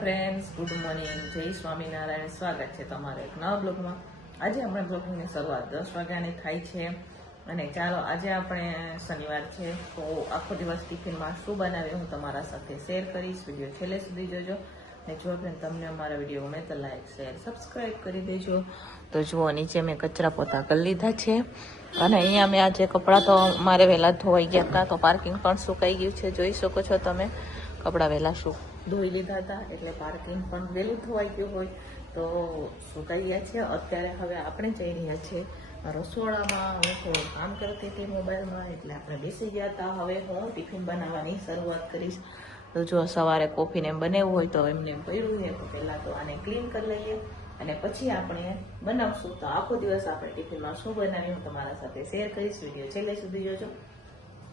Friends, good morning, જય સ્વામિનારાયણ. સ્વાગત છે તમારા એક નવા બ્લોગમાં. આજે આપણે બ્લોગની શરૂઆત 10 વાગ્યાની થાય છે અને ચાલો આજે આપણે શનિવાર છે તો આખો દિવસ ટિફિનમાં શું બનાવ્યું હું તમારા સાથે શેર કરીશ. વિડીયો છેલ્લે સુધી જોજો અને જો પણ તમને અમારા વિડીયો ગમે તો લાઈક શેર સબસ્ક્રાઈબ કરી દેજો. તો જુઓ, નીચે મેં કચરા પોતા કરી લીધા છે અને અહીંયા મેં આજે કપડાં તો મારે વહેલા ધોવાઈ ગયા હતા તો પાર્કિંગ પણ સુકાઈ ગયું છે. જોઈ શકો છો તમે, કપડાં વહેલા ધોઈ લીધા હતા એટલે પાર્કિંગ પણ વહેલું ધોવાઈ ગયું હોય તો સુકાઈ ગયા છે. અત્યારે હવે આપણે જઈ રહ્યા છીએ રસોડામાં. હું થોડું કામ કરતી હતી મોબાઈલમાં એટલે આપણે બેસી ગયા હતા. હવે હું ટિફિન બનાવવાની શરૂઆત કરીશ. તો જો સવારે કોફીને બનાવવું હોય તો એમને પડ્યું છે તો પહેલાં તો આને ક્લીન કરી લઈએ અને પછી આપણે બનાવશું. તો આખો દિવસ આપણે ટિફિનમાં શું બનાવીએ હું તમારા સાથે શેર કરીશ. વિડીયો છેલ્લે સુધી જોજો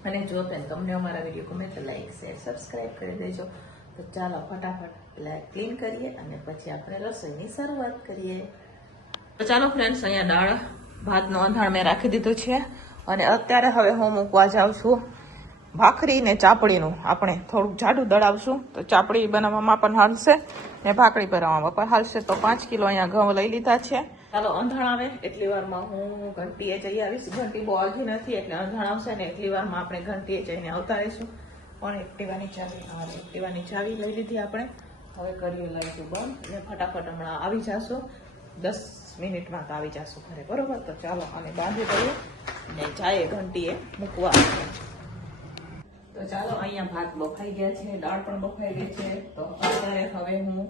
અને જો તમને અમારા વિડીયો ગમે તો લાઈક શેર સબસ્ક્રાઈબ કરી દેજો. તો ચાલો ફટાફટ ક્લીન કરીએ અને પછી આપણે રસોઈની શરૂઆત કરીએ. તો ચાલો ફ્રેન્ડ્સ, અહીંયા દાળ ભાતનો અંધાણ મેં રાખી દીધું છે અને અત્યારે હવે હું મૂકવા જાઉં છું ભાખરી ને ચાપડીનું. આપણે થોડુંક જાડું દળાવશું તો ચાપડી બનાવવામાં પણ હાલશે ને ભાખરી બનાવવામાં પણ હાલશે. તો 5 કિલો અહીંયા ઘઉં લઈ લીધા છે. ચાલો અંધાણ આવે એટલી વારમાં હું ઘંટીએ જઈ આવીશ. ઘંટી બહુ આગી નથી એટલે અંધાણ આવશે ને એટલી વારમાં આપણે ઘંટીએ જઈને આવતા રહીશું. પણ એક્ટિવાની ચાવી લઈ લીધી આપણે. હવે કરીએ લાઈટ બંધ અને ફટાફટ હમણાં આવી જશું. 10 મિનિટમાં તો આવી જશું ઘરે, બરોબર? તો ચાલો અને બાંધી દઈએ ને જાય ઘંટીએ મૂકવા. તો ચાલો, અહીંયા ભાત બફાઈ ગયા છે, દાળ પણ બફાઈ ગઈ છે. તો અત્યારે હવે હું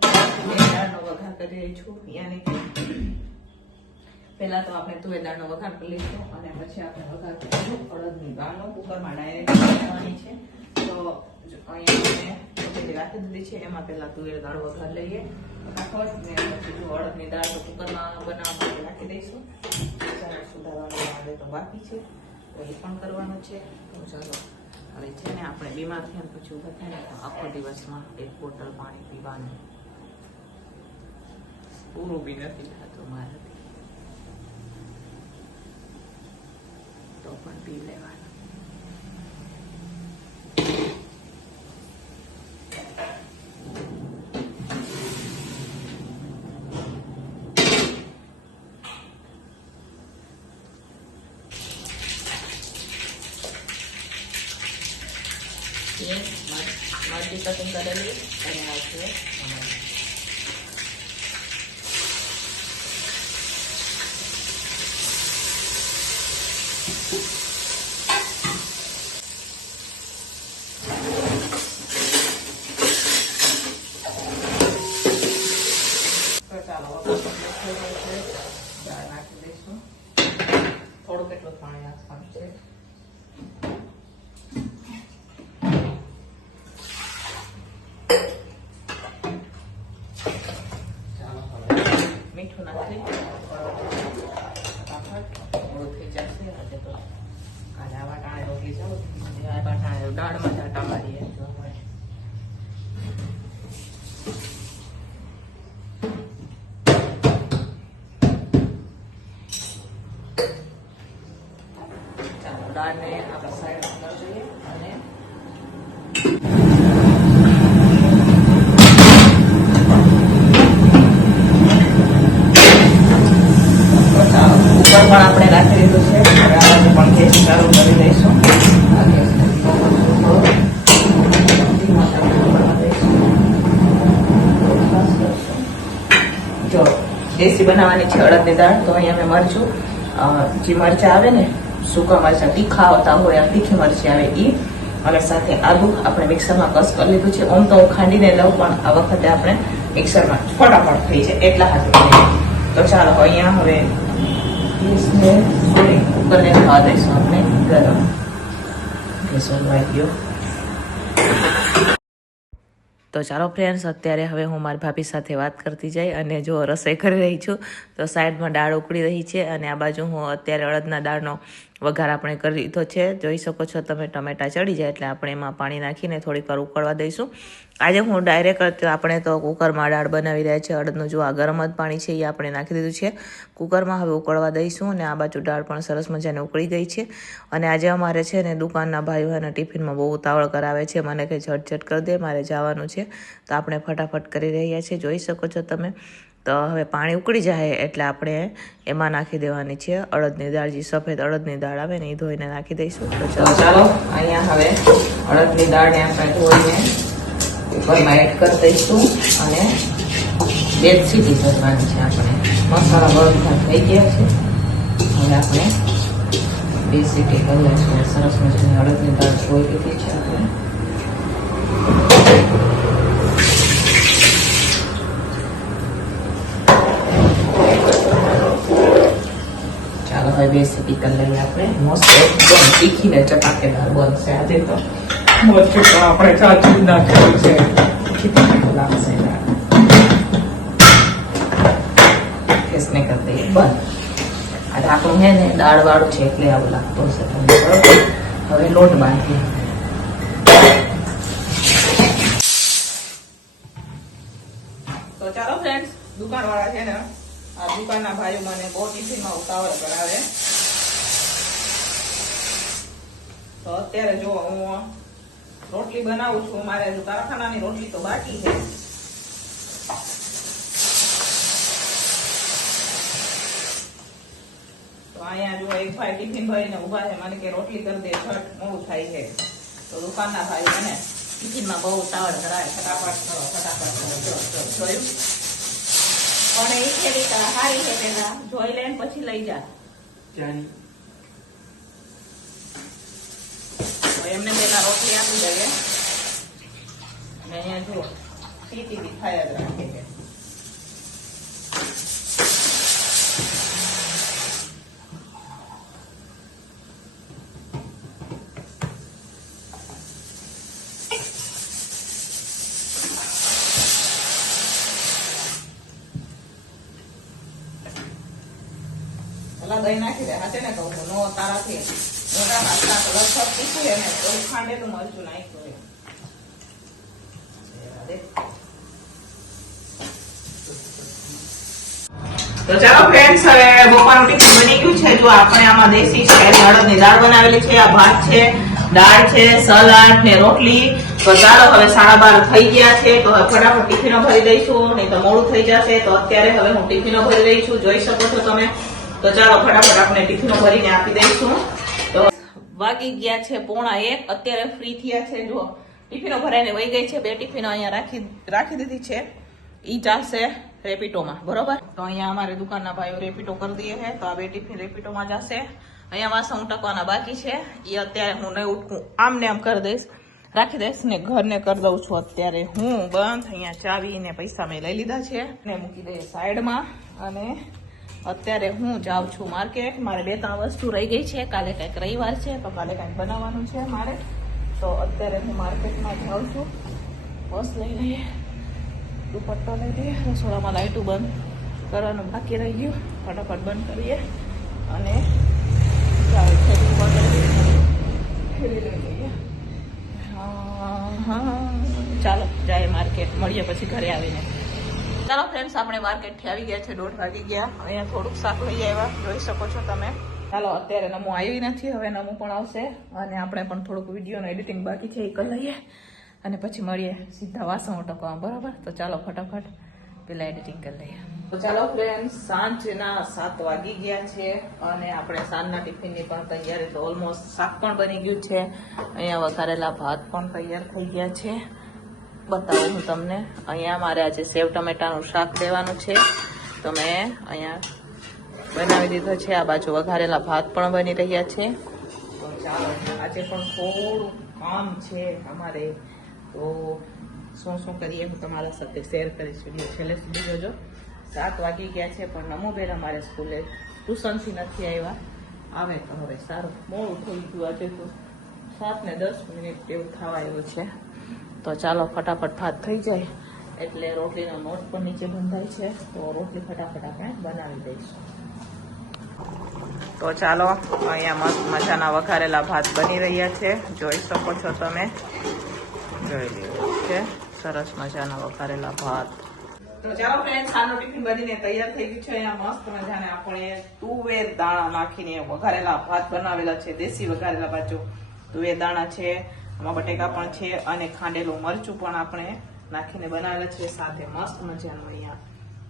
દાળનો વઘાર કરી રહી છું. યાની કે પહેલા તો આપણે તુવેર દાળનો વઘાર કરી લઈશું અને પછી આપણે વઘાર કરીશું અડદની દાળનો. કુકરમાં ડાયરેક્ટ નાખવાની છે. તો અહીંયા મેં રાખી દીધી છે. એમાં પહેલા તુવેર દાળ વઘાર લઈએ ફટાફટ ને પછી જો અડદની દાળ તો કુકરમાં બનાવવા માટે રાખી દઈશું. સુધારવાનું તો બાકી છે તો એ પણ કરવાનું છે. તો ચાલો, હવે છે ને આપણે બીમાર થયા પછી ઉભા થાય ને તો આખો દિવસમાં 1 બોટલ પાણી પીવાનું. પૂરું બી નથી થતું મારાથી તો પણ પી લેવાનું. મરચી કટિંગ કરેલી અને આ છે દાળ નાખી દઈશું. થોડું કેટલું પાણી નાખવાનું છે. મીઠું નાખી ફટાફટ મોડું થઈ જશે. આજે તો કાલે આવા ટાણે રોટલી જાઉં આવા ટાણે દાળમાં જાટા મારીએ. ચાલો, દાળને આપણે સાઈડ કરી દઈએ અને પણ આપણે રાખી દીધું છે. પણ ગેસ ચાલુ કરી દઈશું. જો દેશી બનાવવાની છે અડદની દાળ તો અહીંયા મેં મરચું, જે મરચાં આવે ને સૂકા મરચાં તીખા આવતા હોય, તીખી મરચી આવે એ અને સાથે આદુ આપણે મિક્સરમાં કસ કરી લીધું છે. આમ તો હું ખાંડીને લઉં પણ આ વખતે આપણે મિક્સરમાં ફટાફટ થઈ જાય એટલા હાથ. તો ચાલો અહીંયા હવે કુકરને થવા દઈશું આપણે ગરમ. ગેસ ઓલવાઈ ગયો. તો ચાલો ફ્રેન્ડ્સ, અત્યારે હવે હું મારી ભાભી સાથે વાત કરતી જઈ અને જો રસોઈ કરી રહી છું તો સાઈડમાં દાળ ઉકળી રહી છે અને આ બાજુ હું અત્યારે અડદના દાળનો વઘાર આપણે કરી દીધો છે. જોઈ શકો છો તમે, ટમેટા ચડી જાય એટલે આપણે એમાં પાણી નાખીને થોડીક વાર ઉકળવા દઈશું. આજે હું ડાયરેક્ટ આપણે તો કુકરમાં દાળ બનાવી રહ્યા છીએ. અડદનું જો આ ગરમ જ પાણી છે એ આપણે નાખી દીધું છે કુકરમાં. હવે ઉકળવા દઈશું અને આ બાજુ દાળ પણ સરસ મજાને ઉકળી ગઈ છે. અને આજે અમારે છે ને દુકાનના ભાઈઓ એના ટિફિનમાં બહુ ઉતાવળ કરાવે છે, મને કે ઝટઝટ કરી દે, મારે જવાનું છે. તો આપણે ફટાફટ કરી રહ્યા છીએ, જોઈ શકો છો તમે. તો હવે પાણી ઉકળી જાય એટલે આપણે એમાં નાખી દેવાની છે અડદની દાળ. જે સફેદ અડદની દાળ આવે ને એ ધોઈને નાખી દઈશું. તો ચાલો અહીંયા હવે અડદની દાળને આપણે ધોઈને કુકરમાં એડ કરી દઈશું અને 2 સીટી ભરવાની છે. આપણે મસાલા બધા થઈ ગયા છે. હવે આપણે 2 સીટી કરી લઈશું. સરસ મજાની અડદની દાળ ધોઈ લીધી છે આપણે. ચાલો હવે 2 સીટી કરી લઈએ આપણે. મસ્ત એકદમ તીખી ને ચટાકેદાર બનશે આજે તો. મરચું તો આપણે સાચું નાખેલું છે, તીખી લાગશે. ગેસને કરી દઈએ બંધ. આજે આપણું છે ને દાળ વાળું છે એટલે આવું લાગતું હશે તમને, બરોબર. હવે લોટ બાંધીએ. તો ચાલો ફ્રેન્ડ્સ, દુકાન વાળા છે ને આ દુકાનના ભાઈઓ મને બહુ ટિફિનમાં ઉતાવળ કરાવે. તો અત્યારે જો હું રોટલી બનાવું છું. મારે હજુ કારખાનાની રોટલી તો બાકી છે. તો અહીંયા જો એક ભાઈ ટિફિન ભરીને ઉભા છે, મને કે રોટલી કરી દે, છટ મોડું થાય છે. તો દુકાનના ભાઈ મને ટિફિનમાં બહુ ઉતાવળ કરાવે, ફટાફટ કરો, ફટાફટ કરો. જોયું? પણ એ ખેડી સારી છે, પેલા જોઈ લે પછી લઈ જા. એમને પેલા રોટલી આપી દઈએ. અને અહીંયા જુઓ સીટી બી ખાયા જ રાખે છે. દહીં નાખી દે. હાથે ને કહું છું, નો તારાથી મોટા હાથના લગભગ તીખું એને થોડું ખાંડેલું મરચું નાખ્યું. તો ચાલો ફ્રેન્ડ્સ, હવે બપોરનું ટિફિન બની ગયું છે. જો આપણે આમાં દેશી છે અડદની દાળ બનાવેલી છે, આ ભાત છે, દાળ છે, સલાડ ને રોટલી. તો ચાલો હવે 12:30 થઈ ગયા છે. તો ફટાફટ ટિફિનો ભરી દઈશું, નહીં તો મોડું થઈ જશે. તો અત્યારે હવે હું ટિફિનો ભરી દઈ છું, જોઈ શકો છો તમે. તો ચાલો ફટાફટ આપણે ટિફિનો ભરીને આપી દઈશું. તો વાગી ગયા છે 1:45. અત્યારે ફ્રી થયા છે. જો ટિફિનો ભરાઈને વહી ગઈ છે. 2 ટિફિનો અહીંયા રાખી દીધી છે. ઈ ચાલશે રેપિટોમાં, બરોબર. તો અહીંયા અમારે દુકાનના ભાઈઓ રેપિટો કરી દઈએ છે. તો આ 2 ટિફિન રેપિટોમાં જશે. અહીંયા વાસણ ઉટકવાના બાકી છે. એ અત્યારે હું નહીં ઉટકું, આમ ને આમ કરી દઈશ, રાખી દઈશ ને ઘરને કરી દઉં છું. અત્યારે હું બંધ. અહીંયા ચાવી ને પૈસા મેં લઈ લીધા છે ને મૂકી દઈએ સાઈડમાં. અને અત્યારે હું જાઉં છું માર્કેટ. મારે 2-3 વસ્તુ રહી ગઈ છે. કાલે કંઈક રવિવાર છે તો કાલે કંઈક બનાવવાનું છે મારે. તો અત્યારે હું માર્કેટમાં જાઉં છું. બસ લઈ લઈએ, દુપટ્ટો લઈ લઈએ. રસોડામાં લાઇટું બંધ કરવાનું બાકી રહી ગયું, ફટાફટ બંધ કરીએ અને લઈ લઈએ. હા ચાલો જાય માર્કેટ, મળીએ પછી ઘરે આવીને. ચાલો ફ્રેન્ડ્સ, આપણે માર્કેટથી આવી ગયા છે. 1:30 વાગી ગયા. અહીંયા થોડુંક શાક લઈ આવ્યા, જોઈ શકો છો તમે. ચાલો અત્યારે નમું આવી નથી, હવે નમું પણ આવશે. અને આપણે પણ થોડુંક વિડીયોનું એડિટિંગ બાકી છે, એ કરી લઈએ અને પછી મળીએ સીધા વાસણ ઉટકવા, બરોબર. તો ચાલો ફટાફટ પેલા એડિટિંગ કરી લઈએ. તો ચાલો ફ્રેન્ડ્સ, સાંજના 7 વાગી ગયા છે અને આપણે સાંજના ટિફિનની પણ તૈયારી. તો ઓલમોસ્ટ શાક પણ બની ગયું છે. અહીંયા વઘારેલા ભાત પણ તૈયાર થઈ ગયા છે. બતાવું હું તમને. અહીંયા મારે આજે સેવ ટમેટાનું શાક લેવાનું છે, તો મેં અહીંયા બનાવી દીધો છે. આ બાજુ વઘારેલા ભાત પણ બની રહ્યા છે. તો ચાલો, આજે પણ થોડું કામ છે અમારે. તો શું શું કરીએ હું તમારા સાથે શેર કરીશ. વિડીયો છેલ્લે સુધી જોજો. 7 વાગી ગયા છે પણ નમોબેન અમારે સ્કૂલે ટ્યુશનથી નથી આવ્યા. આવે તો હવે સારું. મોડું થઈ ગયું આજે તો, 7:10 એવું થવા આવ્યું છે. તો ચાલો ફટાફટ ભાત થઈ જાય એટલે રોટલીનો લોટ પણ નીચે બંધાય છે. તો રોટલી ફટાફટ આપણે બનાવી દઈશું. તો ચાલો, અહીંયા મસ્ત મજાના વઘારેલા ભાત બની રહ્યા છે, જોઈ શકો છો તમે, જોઈ લ્યો છે સરસ મજાના વઘારેલા ભાત. તો ચાલો ફ્રેન્ડ, સાનો ટિફિન બનીને તૈયાર થઈ ગયું છે. અહીંયા મસ્ત મજાને આપણે તુવેર દાણા નાખીને વઘારેલા ભાત બનાવેલા છે, દેશી વઘારેલા ભાત. જો તુવેર દાણા છે, આમાં બટેકા પણ છે અને ખાંડેલું મરચું પણ આપણે નાખીને બનાવેલા છે. સાથે મસ્ત મજાનું અહીંયા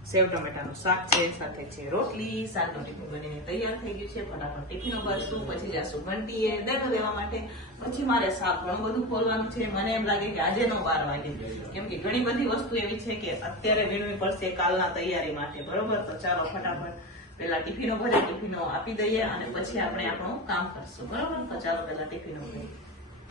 સેવ ટમેટાનું શાક છે, સાથે છે રોટલી. સાતનું ટિફિન બનીને તૈયાર થઈ ગયું છે. ફટાફટ ટિફિનો ભરશું, પછી જશું ઘંટીએ દહીં લેવા માટે. પછી મારે શાક ઘણું બધું ખોલવાનું છે. મને એમ લાગે કે આજે 12 વાગે, કેમ કે ઘણી બધી વસ્તુ એવી છે કે અત્યારે વીણવી પડશે કાલના તૈયારી માટે. બરોબર, તો ચાલો ફટાફટ પેલા ટિફિનો ભરે, ટિફિનો આપી દઈએ અને પછી આપણે આપણું કામ કરશું. બરોબર, તો ચાલો પેલા ટિફિનો ભરીએ.